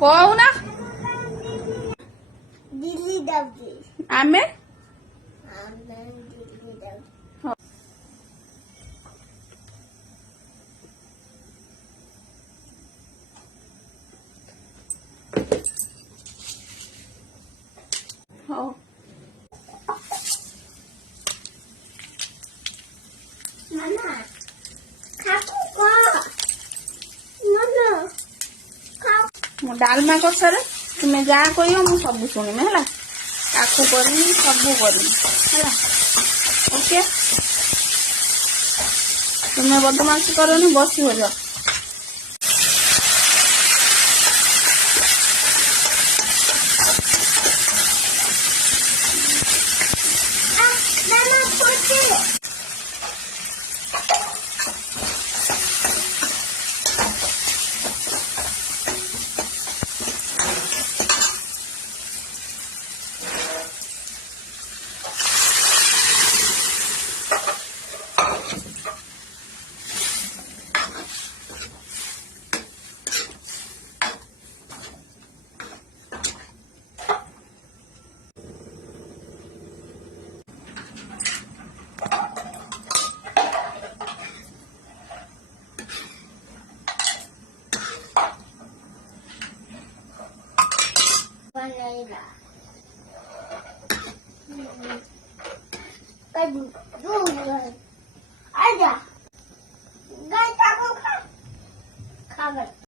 କହୁନା ଦିଲ୍ଲୀ ଯାଉଛି ଆମେ ଆମେ ଦିଲ୍ଲୀ ଯାଉଛୁ ହଉ ମାମା ଖାକୁ କହ ମାମା ଖାଉ ମୁଁ ଡାଲମା କରିସାରେ ତୁମେ ଯାହା କହିବ ମୁଁ ସବୁ ଶୁଣିବି ହେଲା ତାକୁ କରିବି ସବୁ କରିବି ହେଲା ଓକେ ତୁମେ ବଦମାସି କରନି ବସିବ ଯାଅ ମାମା ପୋଛେ बनेगा आजा गाय को खा खा गया